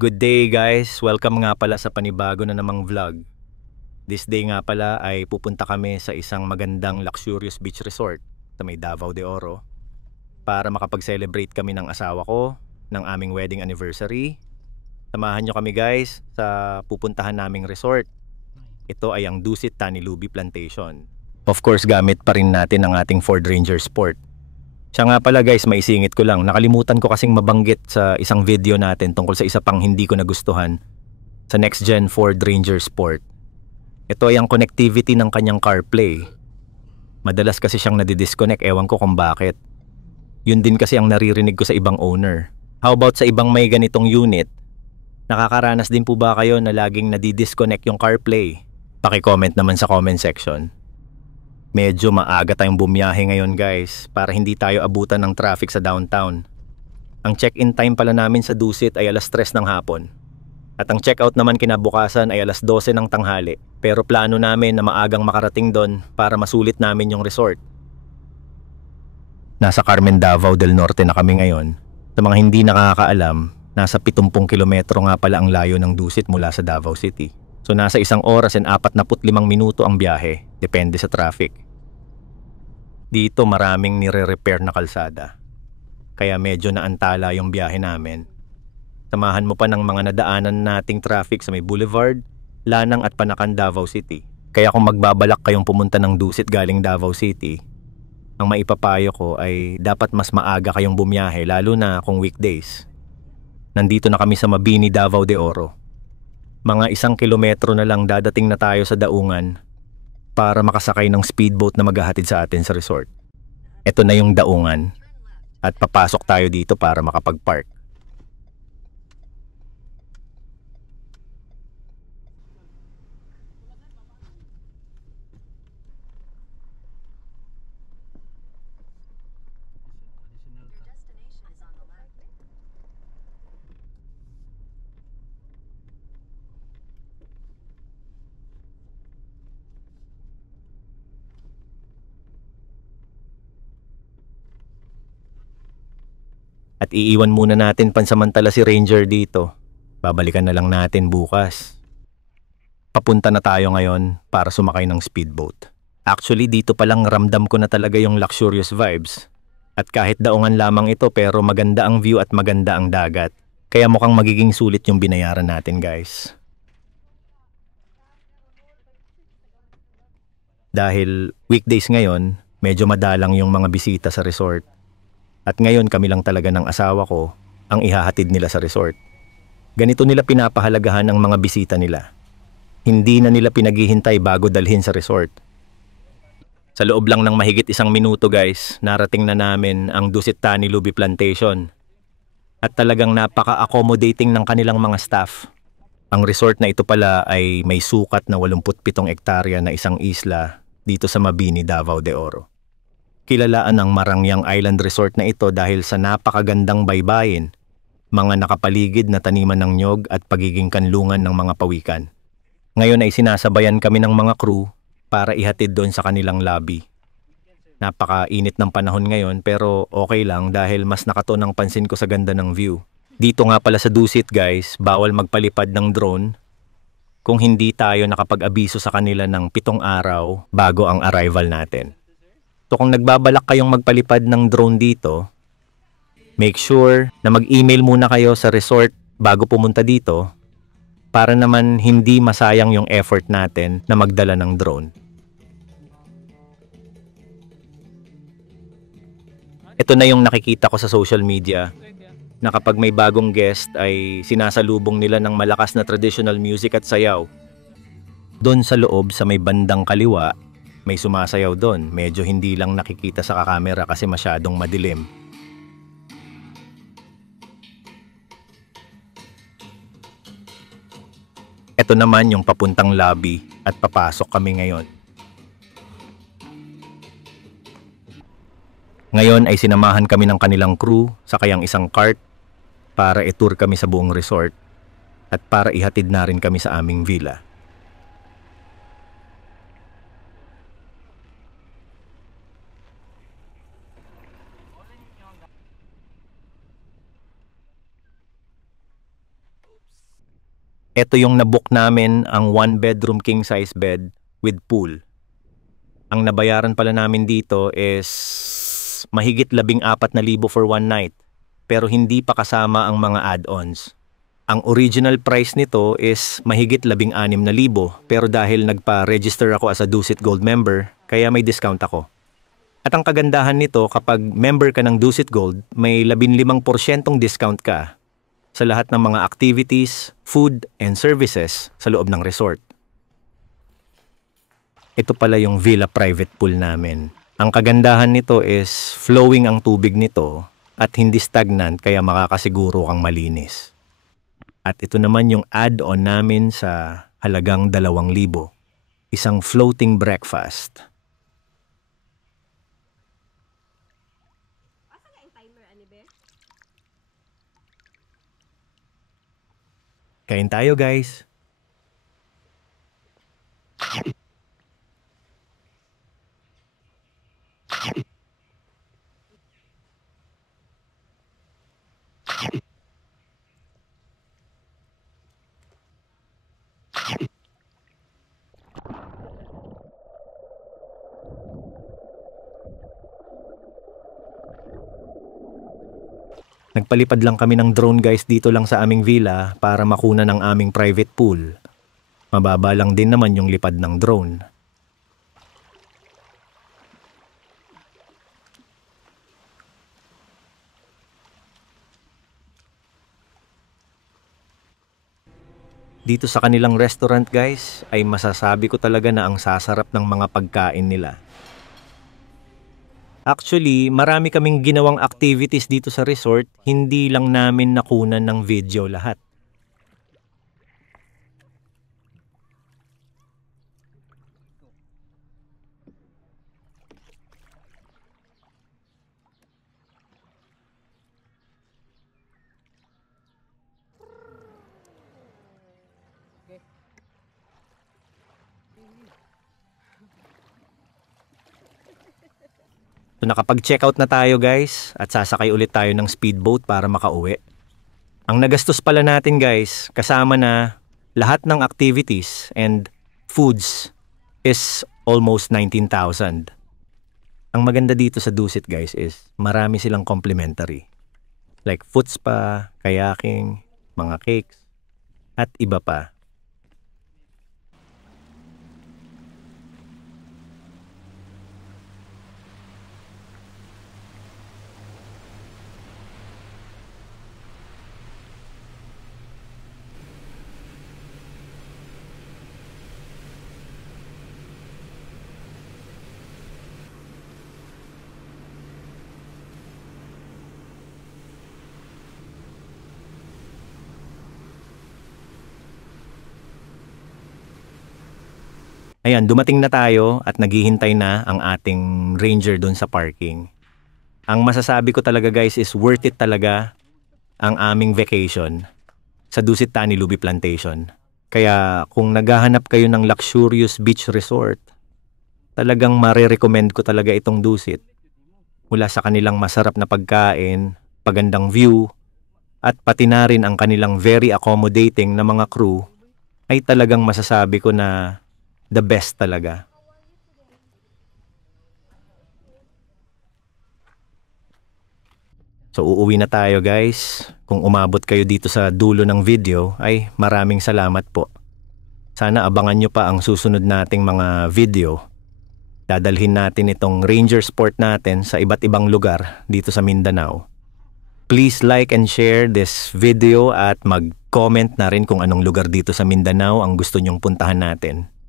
Good day guys! Welcome nga pala sa panibago na namang vlog. This day nga pala ay pupunta kami sa isang magandang luxurious beach resort sa may Davao de Oro para makapag-celebrate kami ng asawa ko ng aming wedding anniversary. Samahan nyo kami guys sa pupuntahan naming resort. Ito ay ang Dusit Tanilubi Plantation. Of course gamit pa rin natin ang ating Ford Ranger Sport. Siya nga pala guys, maisingit ko lang. Nakalimutan ko kasing mabanggit sa isang video natin tungkol sa isa pang hindi ko nagustuhan sa Next Gen Ford Ranger Sport. Ito ay ang connectivity ng kanyang CarPlay. Madalas kasi siyang nadidisconnect, ewan ko kung bakit. Yun din kasi ang naririnig ko sa ibang owner. How about sa ibang may ganitong unit? Nakakaranas din po ba kayo na laging nadidisconnect yung CarPlay? Paki-comment naman sa comment section. Medyo maaga tayong bumiyahe ngayon guys para hindi tayo abutan ng traffic sa downtown. Ang check-in time pala namin sa Dusit ay alas 3 ng hapon. At ang check-out naman kinabukasan ay alas 12 ng tanghali. Pero plano namin na maagang makarating doon para masulit namin yung resort. Nasa Carmen Davao del Norte na kami ngayon. Sa mga hindi nakakaalam, nasa 70 kilometro nga pala ang layo ng Dusit mula sa Davao City. So nasa 1 oras and 45 minuto ang biyahe, depende sa traffic. Dito maraming nire-repair na kalsada, kaya medyo naantala yung biyahe namin. Samahan mo pa ng mga nadaanan nating traffic sa may Boulevard, Lanang at Panakan, Davao City. Kaya kung magbabalak kayong pumunta ng Dusit galing Davao City, ang maipapayo ko ay dapat mas maaga kayong bumiyahe lalo na kung weekdays. Nandito na kami sa Mabini, Davao de Oro. Mga 1 kilometro na lang dadating na tayo sa daungan para makasakay ng speedboat na maghahatid sa atin sa resort. Ito na yung daungan at papasok tayo dito para makapag-park. At iiwan muna natin pansamantala si Ranger dito. Babalikan na lang natin bukas. Papunta na tayo ngayon para sumakay ng speedboat. Actually dito palang ramdam ko na talaga yung luxurious vibes. At kahit daungan lamang ito pero maganda ang view at maganda ang dagat. Kaya mukhang magiging sulit yung binayaran natin guys. Dahil weekdays ngayon, medyo madalang yung mga bisita sa resort. At ngayon kami lang talaga ng asawa ko ang ihahatid nila sa resort. Ganito nila pinapahalagahan ang mga bisita nila. Hindi na nila pinaghihintay bago dalhin sa resort. Sa loob lang ng mahigit 1 minuto guys, narating na namin ang Dusit Tanilubi Plantation. At talagang napaka-accommodating ng kanilang mga staff. Ang resort na ito pala ay may sukat na 87 hektarya na isang isla dito sa Mabini, Davao de Oro. Kilalaan ang Marangyang Island Resort na ito dahil sa napakagandang baybayin, mga nakapaligid na taniman ng nyog at pagiging kanlungan ng mga pawikan. Ngayon ay sinasabayan kami ng mga crew para ihatid doon sa kanilang lobby. Napakainit ng panahon ngayon pero okay lang dahil mas nakatuon ang pansin ko sa ganda ng view. Dito nga pala sa Dusit guys, bawal magpalipad ng drone kung hindi tayo nakapag-abiso sa kanila ng 7 araw bago ang arrival natin. So kung nagbabalak kayong magpalipad ng drone dito, make sure na mag-email muna kayo sa resort bago pumunta dito para naman hindi masayang yung effort natin na magdala ng drone. Ito na yung nakikita ko sa social media na kapag may bagong guest ay sinasalubong nila ng malakas na traditional music at sayaw. Doon sa loob sa may bandang kaliwa, may sumasayaw doon. Medyo hindi lang nakikita sa kamera kasi masyadong madilim. Ito naman yung papuntang lobby at papasok kami ngayon. Ngayon ay sinamahan kami ng kanilang crew sa kayang isang cart para i-tour kami sa buong resort at para ihatid na rin kami sa aming villa. Ito yung nabook namin, ang 1 bedroom king size bed with pool. Ang nabayaran pala namin dito is mahigit 14,000 for 1 night, pero hindi pa kasama ang mga add-ons. Ang original price nito is mahigit 16,000, pero dahil nagpa-register ako as a Dusit Gold member, kaya may discount ako. At ang kagandahan nito, kapag member ka ng Dusit Gold, may 15% discount ka sa lahat ng mga activities, food, and services sa loob ng resort. Ito pala yung villa private pool namin. Ang kagandahan nito is flowing ang tubig nito at hindi stagnant, kaya makakasiguro kang malinis. At ito naman yung add-on namin sa halagang 2,000. Isang floating breakfast. Kain tayo, guys. Nagpalipad lang kami ng drone, guys, dito lang sa aming villa para makuna ng aming private pool. Mababa lang din naman yung lipad ng drone. Dito sa kanilang restaurant, guys, ay masasabi ko talaga na ang sasarap ng mga pagkain nila. Actually, marami kaming ginawang activities dito sa resort, hindi lang namin nakunan ng video lahat. So nakapag-checkout na tayo, guys, at sasakay ulit tayo ng speedboat para makauwi. Ang nagastos pala natin, guys, kasama na lahat ng activities and foods is almost 19,000. Ang maganda dito sa Dusit, guys, is marami silang complimentary. Like foot spa, kayaking, mga cakes, at iba pa. Ayan, dumating na tayo at naghihintay na ang ating ranger doon sa parking. Ang masasabi ko talaga, guys, is worth it talaga ang aming vacation sa Dusit Tani Lubi Plantation. Kaya kung naghahanap kayo ng luxurious beach resort, talagang marirecommend ko talaga itong Dusit. Mula sa kanilang masarap na pagkain, pagandang view, at pati na rin ang kanilang very accommodating na mga crew, ay talagang masasabi ko na the best talaga. So uuwi na tayo, guys. Kung umabot kayo dito sa dulo ng video, ay maraming salamat po. Sana abangan nyo pa ang susunod nating mga video. Dadalhin natin itong Ranger Sport natin sa iba't ibang lugar dito sa Mindanao. Please like and share this video at mag-comment na rin kung anong lugar dito sa Mindanao ang gusto nyong puntahan natin.